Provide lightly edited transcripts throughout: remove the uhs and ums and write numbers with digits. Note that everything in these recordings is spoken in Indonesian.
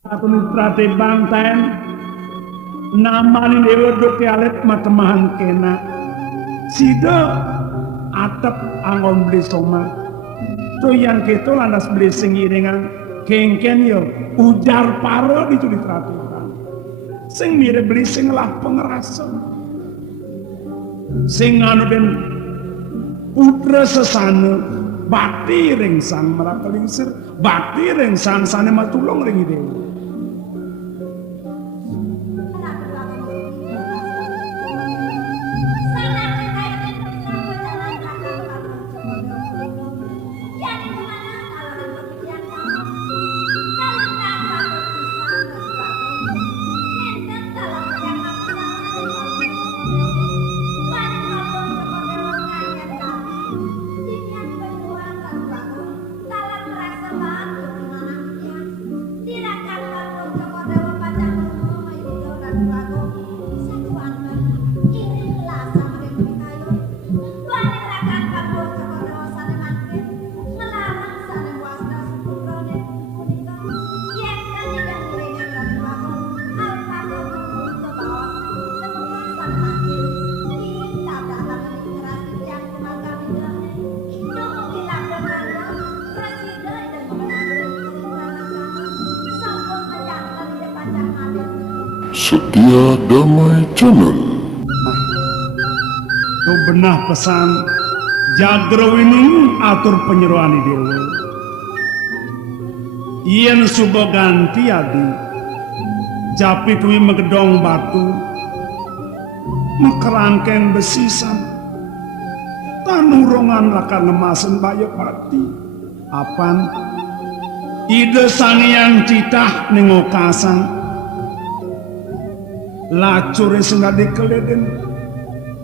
Prate bangtaen namani dewa doke alet matemahan kena sida atep angon beli soma to yang keto landas beli sing iringan kengken yo ujar paro itu ditratikan sing mirip beli sing lah pengerasa sing anu den putra sesana bakti ring sang merakelingsir bakti ring sang sane matulung ring dewa. Setia Damai Channel. Itu benah pesan jagrawinung atur penyeruan dewa yen suba ganti adi japi kuwi megedong batu mekerangkeng besisan tanurungan laka ngemasen bayak pati apan ide sanian citah nengokasan lacure sing gak dikeleden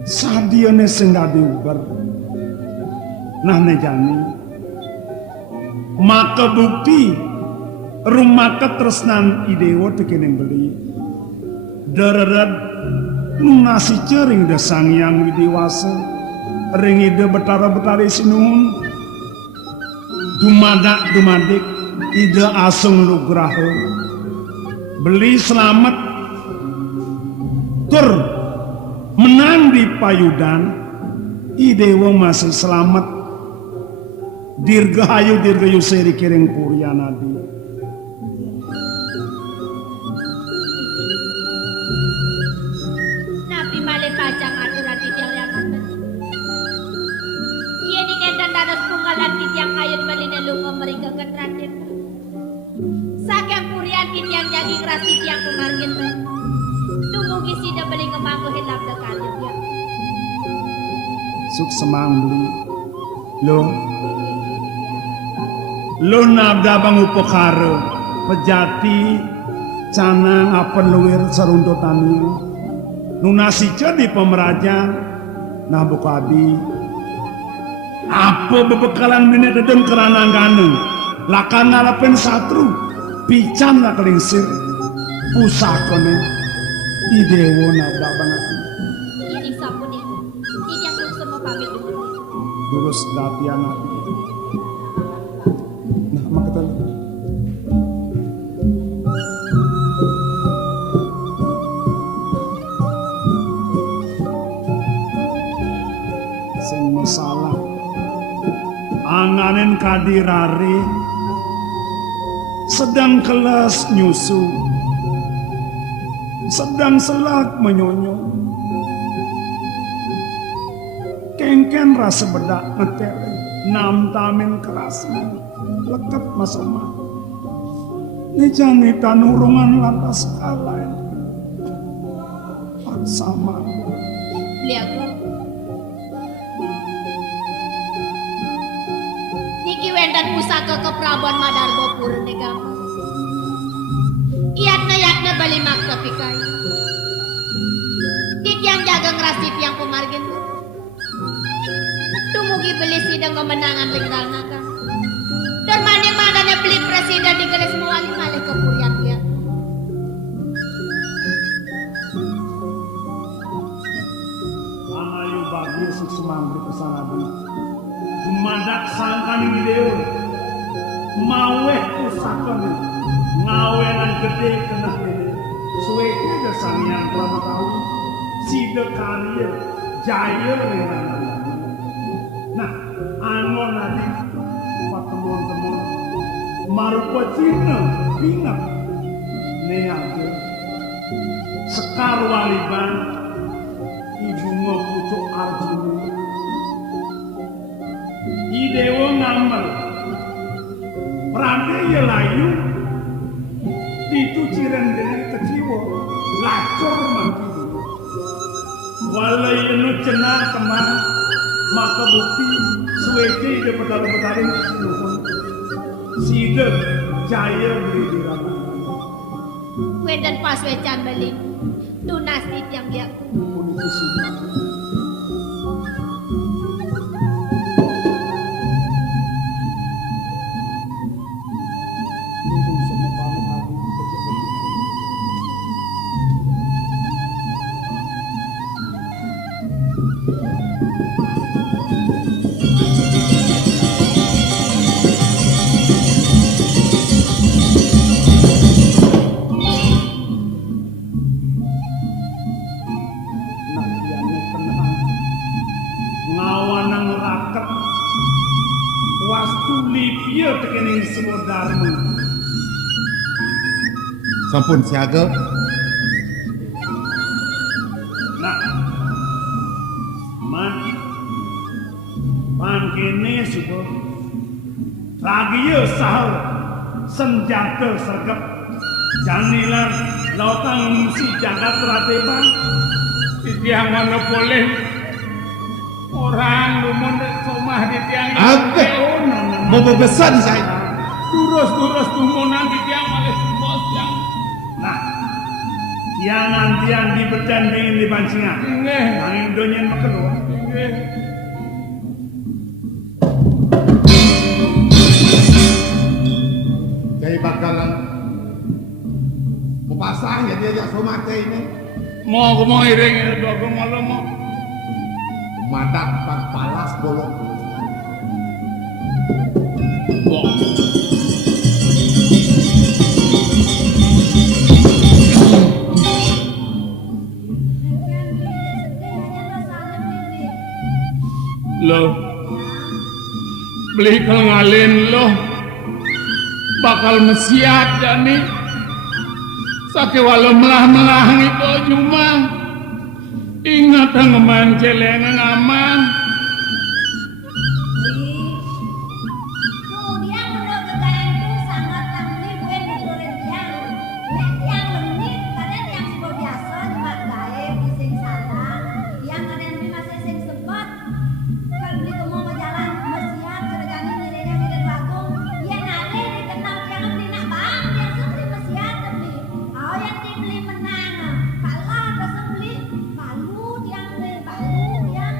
sadiane sing gak diuber nah nejani maka bukti rumah ketresnan idewa tekening beli dereret ngasih cering de sang yang dewasa ring ide betara-betari sinuhun dumadik ide asung lugrahe beli selamat tur menang di payudan idewa masih selamat dirgahayu seri kiring puryanadi napi male pacang aturan titiang liangan iya ningendan dados punggalan titiang kayun balina lunga mereka ketratin saking purian titiang jagi keras titiang kumargin tumugi sida beli kemanggu hilap dekalip ya suk semang beli lo nabda bang upakara pejati canang apen luwir seruntutan nunasi jadi pemeraja nah bukadi apa bebekalan minit dedeng keranang ganeng lakan ngalapen satru pican lah kelingsir pusakone idewo nabda banget ini sapun ya ini yang belum semua pamit dulu durus latihan nabi nah makatan sing masalah anganen kadirari sedang kelas nyusu sedang selak menyonyo kengken rasa bedak ngetele nam tamin kerasnya leket masama nejani tanurungan lantas kalai sama beliau niki wendan pusaka ke Prabuan Madarbo purun negam iatna bali makta pikai dik yang jaga ngerasip yang pemargin tumugi beli sidang kemenangan lingkal naga termaning madanya beli presiden di geris muali malik kepurian dia ayo bagi suksemang di pesanabi dumadak sangkani di dewa maweh pusaka ngawenan gede kena ini suweke desanian kelapa tahu sida kalian jaya renan nah angon nanti pak teman-teman marupa cina bingat neake sekar waliban ibu ngapucuk Arjuna idewa ngamel pranaya layu itu ciren dari keciwo lacor mangki walai enu cenah teman maka bukti suwece ide pedal-pedalin sinuhun sida jaya beri dirama Wedan pas wecan balik tunas yang dia sampun siaga nah man pangkene subuh ragiya sahur senjata sergap janilan lautan misi jagat rateban tiang mana boleh orang lumun somah di tiang apa mau bebesan saya durus tumunan di tiang malih bos yang nah tiang di bedan dingin di pancingan nanging donyen makeluar jadi bakalan mau pasang ya dia somate ini mau iring dogo malu mau madak pak palas bolong lo beli ngalin lo bakal mesiat jani sake walau melah itu cuma ingat ngeman celengan aman kemudian udah kekayaan itu sangat tangli bukan dikurin tiang yang menit kadang yang sudah biasa cuma gaib di sing sana yang kadang ini masih sing sebut kalau beli kemau ke jalan mesiat ceregani nyerinya beda bagung ya nale dikenal yang beli nak bang yang sebeli mesiat beli yang dibeli menang kalah ada sebeli balu yang beli balu yang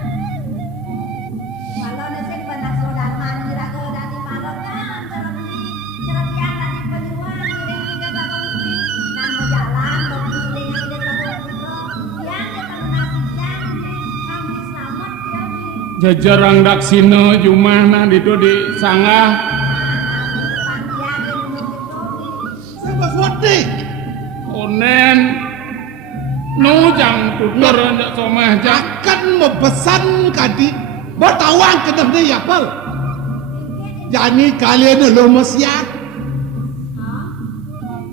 kalau nasi benar sodan man kira ke dari malam kan cara beli cara dia dari penyuan kirim kita bakal beli nama jalan baru beli yang kita bakal beli yang kita nasi jang kami selamat dia beli jajarang daksina jumana itu di sanggah panjang yang begitu siapa suati onen nujang tutur ndak somah jak akan mau pesan kadi bertawang ke dalam dia apa jadi kalian lo mesiat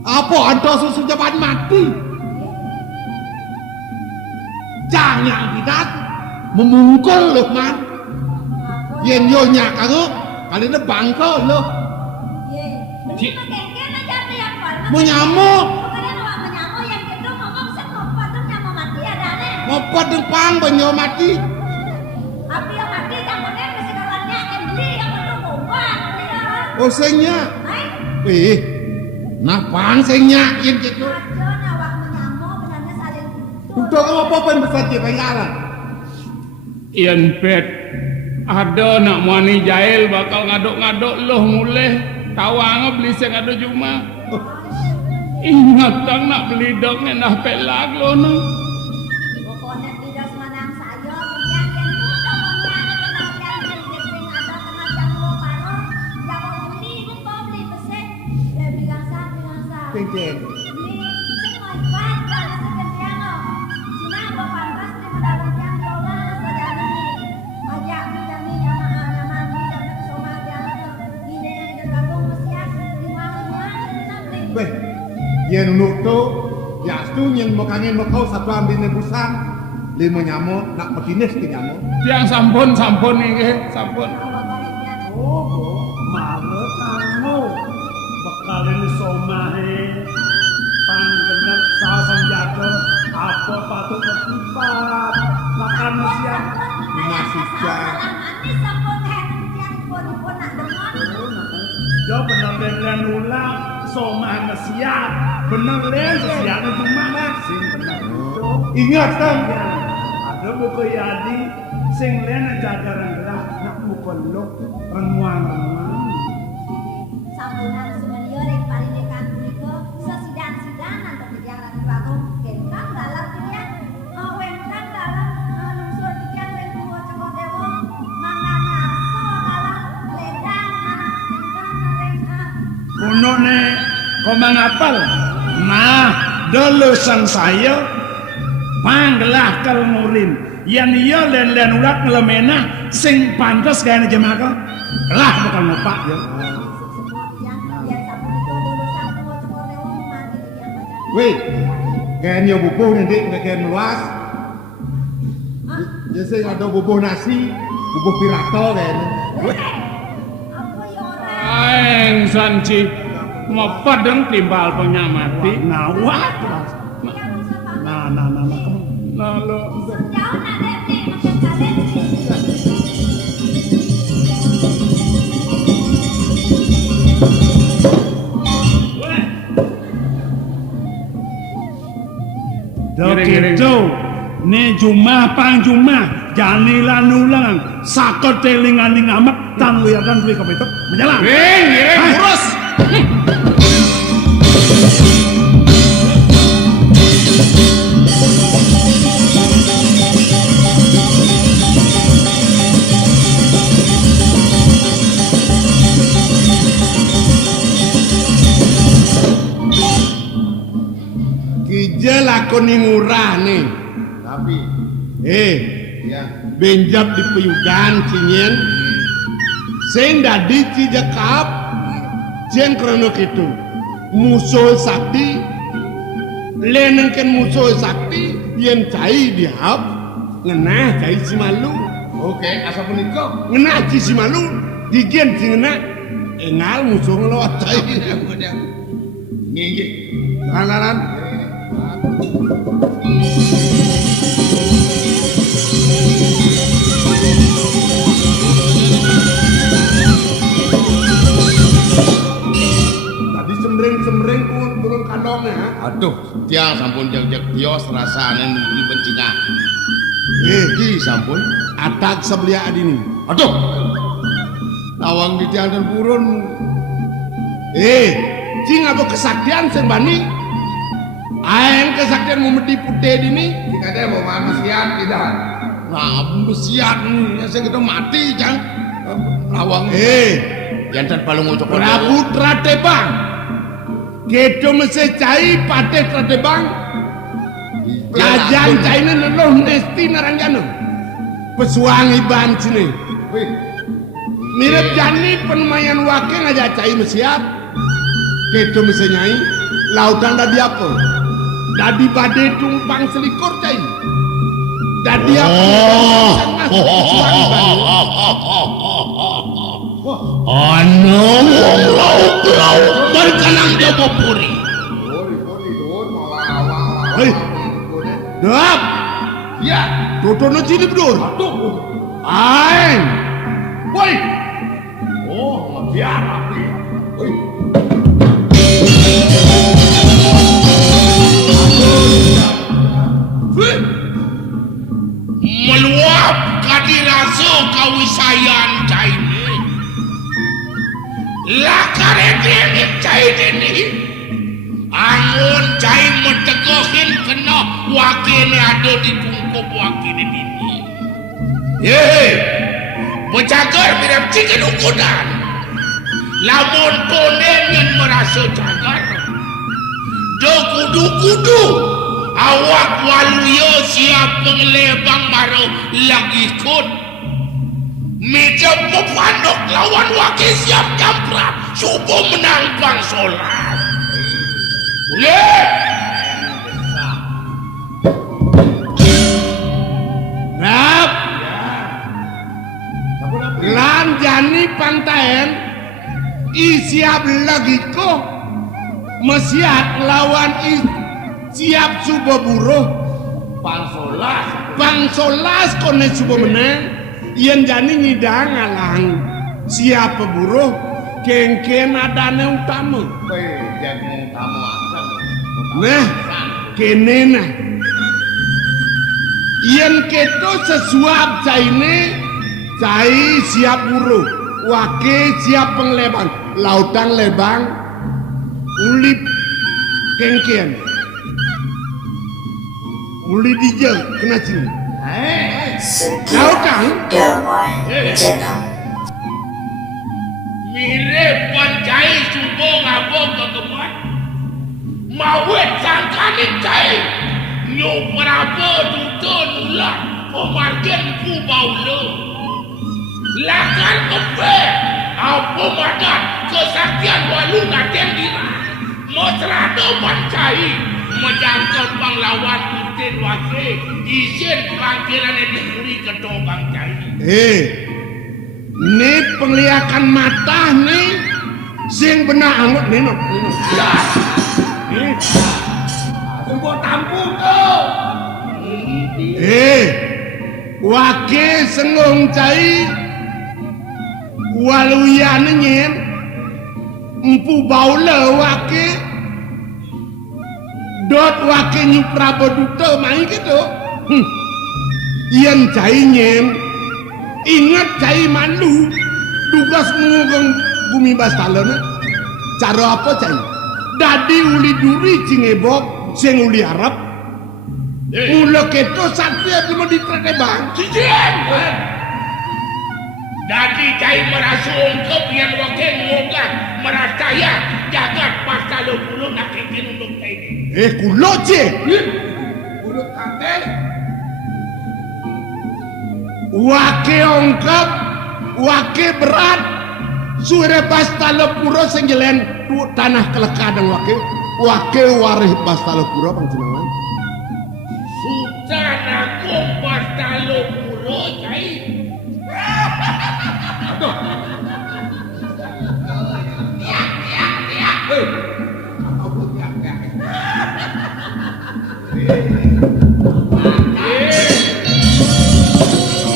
apa ada susu jaban mati jangan tidak memungkul lo man yang nyonya kamu kalian bangko lo ye beli makengken aja ada yang paling mau nyamuk kalian awak menyamuk yang gitu ngomong set ngopat tuh nyamuk mati ada aneh ngopat depan banyo mati api yang mati campurnya ke sekarangnya yang beli yang perlu ngobat beli kan osengnya Hai nah pang sengnya yang gitu aja awak menyamuk benarnya saling duduk kamu apa pun besar je pengalan ian pet ada nak muani jail bakal ngaduk-ngaduk loh mulai tawang beli sing ada cuma ingat tang nak beli dong nah pelag lo no pokoknya tidak semanang saya yang itu pokoknya ada kenal yang sing ada kenal yang lo paro yang mau beli itu kau beli pesek bilang sa Den. Weh, yen nuto, ya stu nyen mau kangen mau kau satu ambil nebusan, lima nyamuk nak pekinis ke nyamuk. Tiang sampun nggih, sampun. Oh, malu kamu bekal ini somahe panggenep sasan jaga apa patut kekipat makan siang Nasi jang. yo bener len ulang somah siap bener len siang cuma sing bener itu Ingat kan? ya ada buku yadi sing len jaga rendah nak mukul renguang Sampunan semelia rek parinekan punika sesidan-sidanan pekerjaan Ratu Kengkang dalam dunia wengkang dalam nungsur tiang wen tuwa Ceko Dewa mangana so dalam ledang anak kengkang rek Kunone komang apal. Nah, dulusan saya panggelah kalmurin. Yan iya len ulat ngelemena sing pantes gaya jemaah lah bakal ngopak ya. Weh, kayak nyo bubuh nanti kayak meluas. Biasanya ada bubuh nasi, bubuh pirato kayaknya. Aeng sanci mepadeng timbal penyamati. Ngawat. Nah, kamu. Lalu Gitu. Ne jumah pang jumah janilan ulang sakot telingan ning amak tan liatan duwe kepituk menjalan. urus. Kijel aku nih murah nih. Tapi, ya benjab di peyugan cinyen. Sing dadi cijakap, cien krono kitu. Musuh sakti, lenengken musuh sakti, yen cai dihap, ngenah cai si malu. Oke, asa punika ngenah ci si malu, digien si ngenah, engal musuh ngelawat cai. Nggih, lan. Tadi sembreng pun kandongnya. Aduh, dia sampun jag-jag tios rasane nunggu bencingah. Ki sampun atak sebelia adini. Aduh. Lawang di tiang dan purun. Cing apa kesaktian sing bani? Aeng kesaktian memedi putih dini. Dikata mau manusian tidak. Nah, besian ya saya kita mati jang. Lawang. Jantan palung ucok Prabu Tratebang. Kedo mese cai pate Tratebang. Lajang cai leloh nesti naranjana. Pesuang iban sini. Mirip jani penumayan wakil aja cai mesiap. Kedo mese nyai. Lautan dadi apa? Dadi badai tumpang selikur cai. Dadi apa? Pesuang iban. Anu wong laut berkenang jopo puri. Hei, dap, Ya, dodono cili bedur. aduh. Aeng, Woi. Oh, biar api. Woi. Meluap kadiraso kawisayan caini. Lakare dene caini. Angun cai metegohin kena wakine ada di tungkup wakine dini. Yeay, becagar mirip cikin ukudan. Lamun konen yang merasa cagar. do kudu-kudu awak waluyo siap pengelebang baru lagi ikut meja pepandok lawan wakil siap jamprat subuh menang bang solat boleh Rap lan jani pantaen isiap lagi ko mesiat lawan siap subuh buruh pangsolas kone subuh menang yen jani ngidang ngalang siap buruh kengken adane utama nah kene nah yen keto sesuap caine cai siap buruh wake siap penglebang lautan lebang ulip kengken uli dijel kena sini lautan mirip pancai subuh ngabok kegemat mawet sangkanin cai nyuk berapa tutun ulah pemargen ku baula lakan kepe apa madan kesaktian walu naten dira motrado pancai menjangkau panglawan putin wake isin pangkiran edikuri ketobang cai ini penglihakan mata nih sing benar angut nih sebuah tampung tuh wake sengung cai waluyan nyen empu baula wake dot wake nyuprabo duta main gitu yen cai nyen ingat cai malu tugas mengugeng bumi bastalana cara apa cai dadi uli duri cingebok sing uli Arab mula keto satria cuma diterke bang cijen dadi cai merasa ungkep yang wakil ngogang merasaya jagat pasal 20 nak kengken untuk cai ini kulo cie kulo kakek wake ongkap wake berat sure Bastalepuro sengjelen tanah kelekadang wake warih Bastalepuro panjenengan Sultan Agung Bastalepuro cai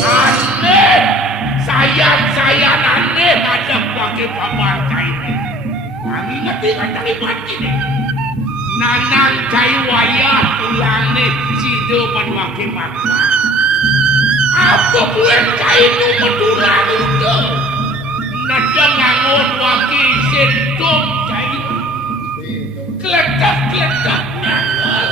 aneh sayang aneh ada pakai paman cai ini kami ngerti kata mati nih nanang cai wayah tulang nih sido panwake maka apa buat cai nu medurang itu nada ngangon wake sentum cai kletak ngangon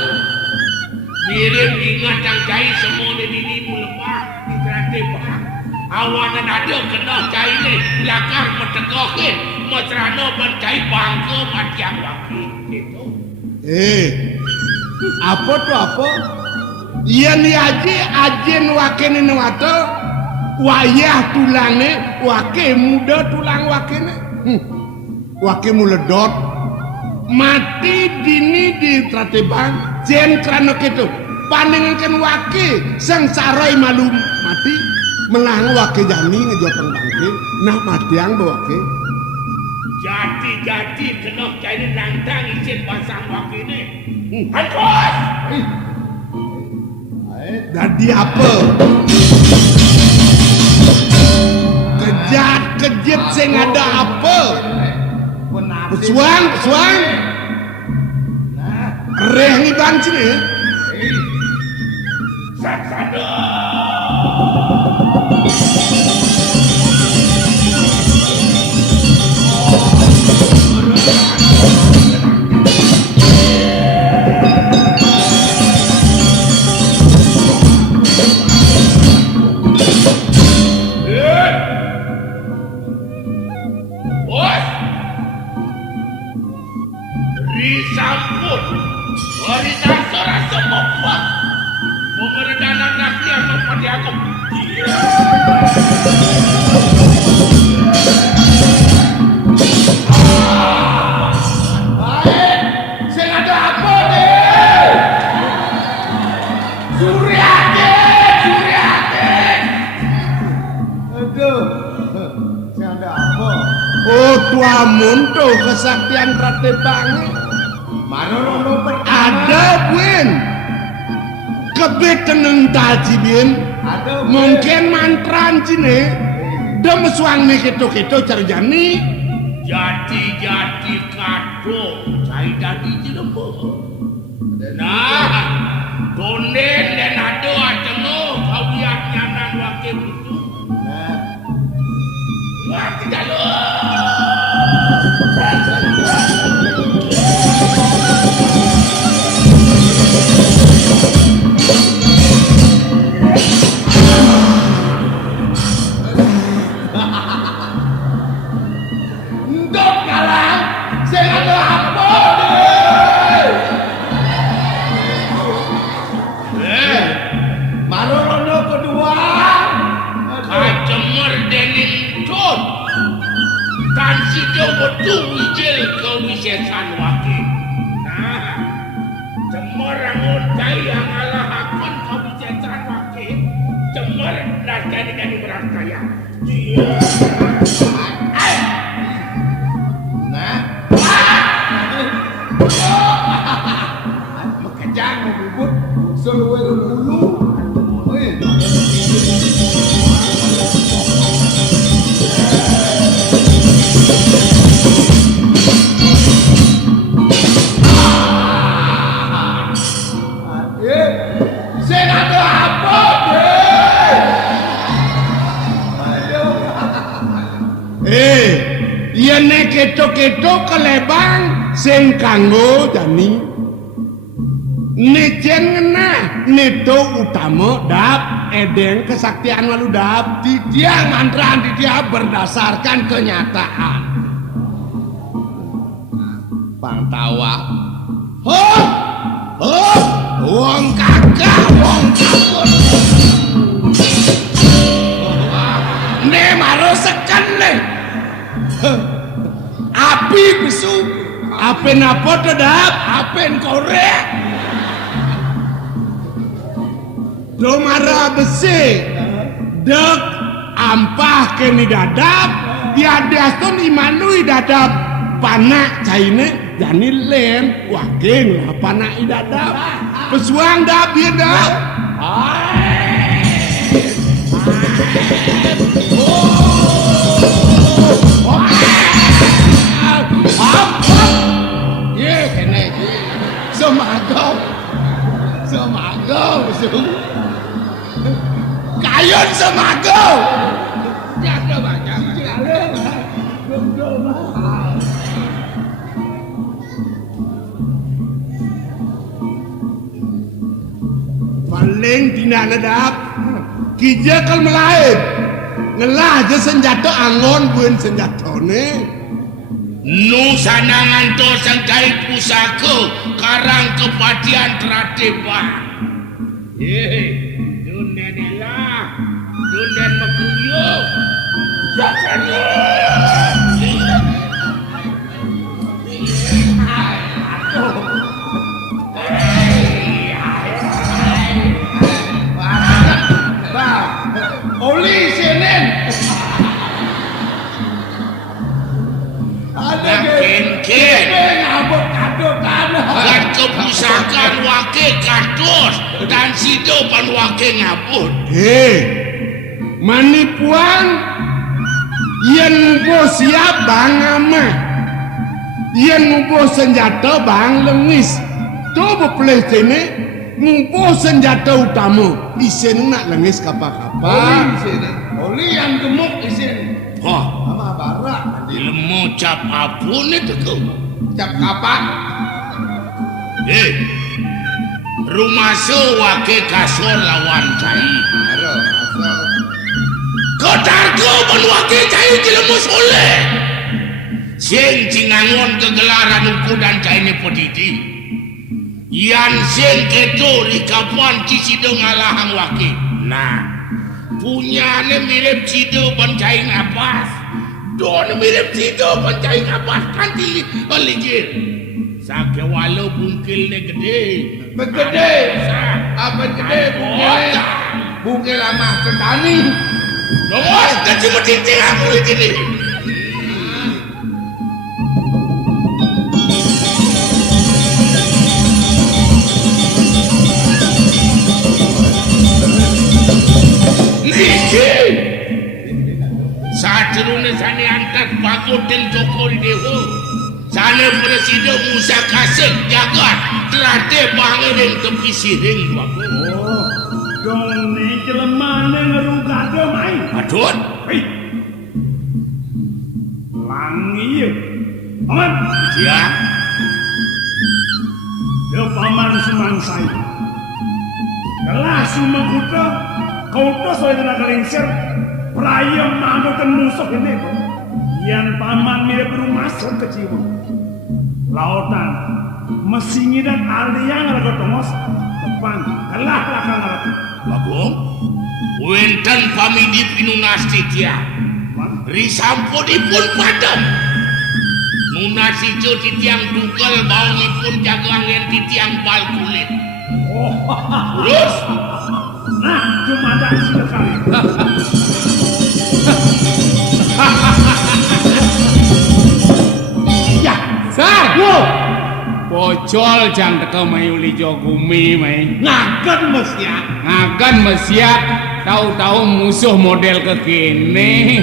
mirip ingat yang cai semua di dini lemah di terate bang awanan ada kena cai ni lakar metekohin mesrano bercai bangke matiang waki gitu apa tuh apa iya ni ajen wake ni wato wayah tulangnya wake muda tulang wake ni wake muledot mati dini di tratebang jen krana ketu pandengan wake sengsarai malum mati melang wake jani ngejotong bangke nah matiang bawake jadi kena cai nantang izin pasang waki ni hankos jadi apa kejat sing ada apa pesuang reh ni bang sini saksada Risampun Baik, sing ada apa deh? Suryati. Aduh, sing ada apa? Oh tuamun tuh kesaktian Pratepangi. Marono Ada Bun. Kebeteneng taji Bin. Ada Bun. Mungkin mantran cine. Dem suang nih keto carjani. Jadi kado cai dadi jelemu. Nah, donen dan ado atengo kawiat nyanan wake butuh. Wah, tidak lo. Ndok kalah, sing ada apa deh? Marono kedua. Kacemer dening ton. Tan sido betul wijil kewisesan wake. Nah, cemer angon cai yang alahakon kewisesan wake. Cemer dan gani berartaya. Nah. Makajang bubut seluwe dulu. Sing ada apa deh? Yene keto kelebang sing kanggo jani. Nejen ngena neto utama dap edeng kesaktian walu dap dia mantran dia berdasarkan kenyataan. Pangtawa. Wong kakak, wong kabur. Ne maro seken ne. Api bisu, apen apa tedap, apen korek. Domara besi, dek ampah keni dadap, diadaston imanui dadap, panak caine, jani lem, wageng lah panak idadap, pesuang dap dia dap. Semago, Kayun semago. Jaga banyak. Paling tidak ledap, kijekal melaib, ngelah aja senjata angon buen senjata ne. Nu sanangan to sangkai pusaka karang kepatian Tratepa. Dunen lah, dunen makuyo. Jangan Oli senen. Ada ken ngabot kado tanah. dan kepusakan wake kados dan sido pan wake ngabut. Manipuan yen ngubo siap bang ama, yen ngubo senjata bang lengis. Tu bepeleh sini ngubo senjata utama, isen nak lengis kapal-kapal. Oli yang gemuk isin. Wah, Sama barak. ilmu cap apun itu tuh. Cap kapak. Rumah wake kasor lawan cai. Kotarko pun wake cai jelemus oleh. Sing cingangon kegelaran uku dan cai ni podidi. Yan sing keto rikapuan cisidong alahang wake. Nah, Punyane mirip Cido Pancaing Abbas. Don mirip Cido Pancaing Abbas kanti oligir. Sake walau bungkilnya gede. Begede. Apa gede bungkil? Bungkil sama petani. Nongos, dan cuma titik aku di sini. Saat turunnya sana angkat Pakut dan Joko di Dewa. Sana Presiden Musa Kasek jagat terate bangun dan tepi siring Pakut. Oh, dong ni jelemane ngerugado mai. Aduh, Hei. Langi ye. Paman, ya. dia paman semangsai. Kelah semua kuda, kau tu soal tenaga lengser. Praya manukan musuh ini tu. Yang paman mirip rumah masuk ke Cibu. Lautan, mesingi dan aliang ada tongos. Depan, kelah belakang ada. Bagong, wenten pamidip inunasti dia. Risampo dipun padam. Nunasi jo di tiang dugal baungipun jagangan di tiang bal kulit. Oh, Terus, nah, cuma ada sekali. Ya, sar. Pocol jang teka mayuli jogumi mai. Ngakan mesya. Ngakan mesiak tahu-tahu musuh model kekini.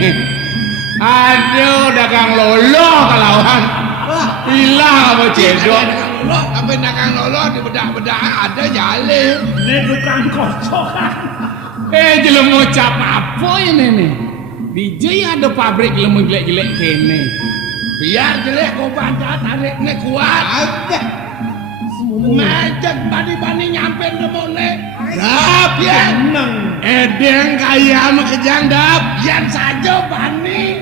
Aduh dagang lolo kalawan. Hilang apa cedok. Apa dagang lolo di bedak-bedak ada jale. Ini tukang kocokan. Jelem ngucap apa ini nih? DJ ada pabrik lemu jelek-jelek kene. Biar jelek kau baca tariknya kuat. Ada. Macet bani-bani nyampe demone. Dap ya. Edeng kaya mah kejang dap. Yan saja bani.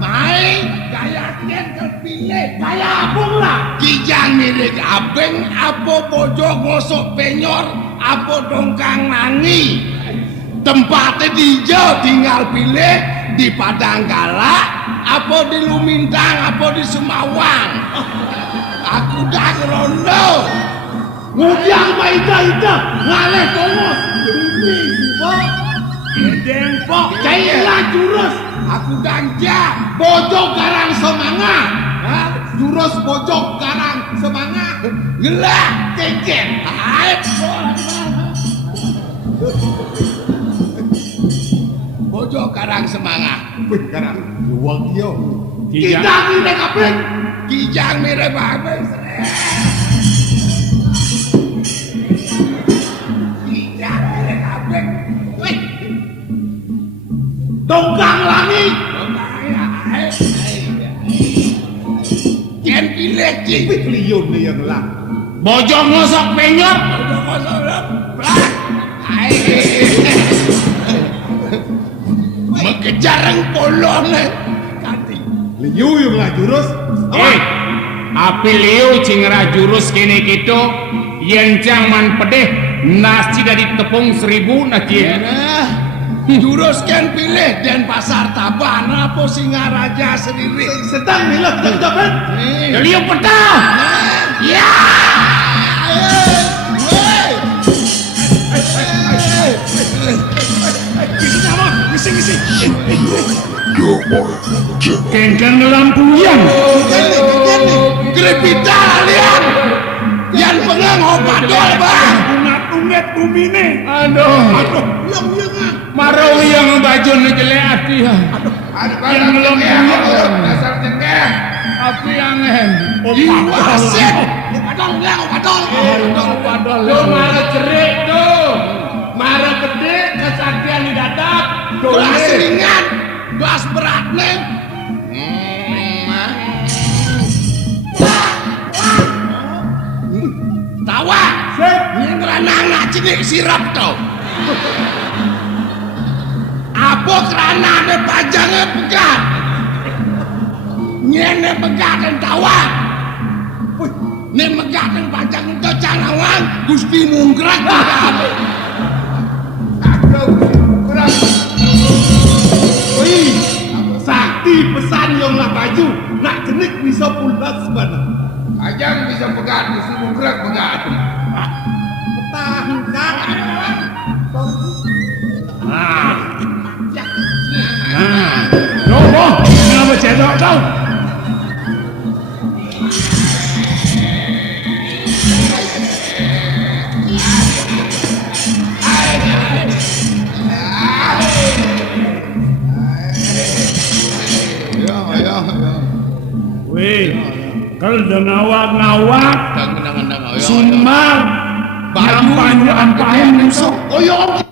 Main gaya ken terpilih. Gaya abung lah. Kijang milik abeng. Apa bojo ngosok penyor. Apa dongkang nangi. Tempatnya dijauh tinggal pilih. Di Padanggala. Apa di Lumintang. Apa di Sumawang. Aku dah rondo. Ngudang maida-ida. Ngaleh tongos. Ini sibuk. Edeng pok. Cailah jurus. Aku danja. Bojok garang semangat. Jurus bojok garang semangat. Gelah cecer. Bojok garang semangat. Wih garang. Luang yo. Kijang mirip apa? Kijang mirip apa? Kijang mirip apa? Wih. Dongkang langit. Ken pilih ki. Liun nih yang lang. Bojong ngosok penyor. Mengejarang polon kanti. Liu yang lah jurus. Api liu cingra jurus kini gitu. Yen man pedeh nasi dari tepung 1000 nasi. Jurus kan pilih dan pasar taban apa Singaraja sendiri. Sedang milah teman. Liu petah. Ya. Kengkang lampuyan. Grepita lian. Yang pengang opadol bang. Bunga-bunget bumine. Aduh. Marau yang baju jelek hati. Yang belum dasar cengkeh. api angin. Wasit. Opadol. Lo marah cerik tuh. Marah gede kesaktian di dadak. Gelas ringan. Gelas berat nih. Tawa. Ini keranang cilik sirap tau. Apa keranane pajangnya pegat. Nyene pegat dan tawa. Ini pegat dan pajang itu calawang. Gusti mungkrak. Aduh. Mati pesan yang nak baju, nak kenik bisa pulas sebenarnya. Ajang bisa pegat, disuruh gerak pegat. Tahan kan? Coba, kenapa cedok tau? Ya. Wih, kalau udah ngawak-ngawak, Tang kenang-kenang. sumar, Baju nyampahnya ampahin musuh. Oh ya.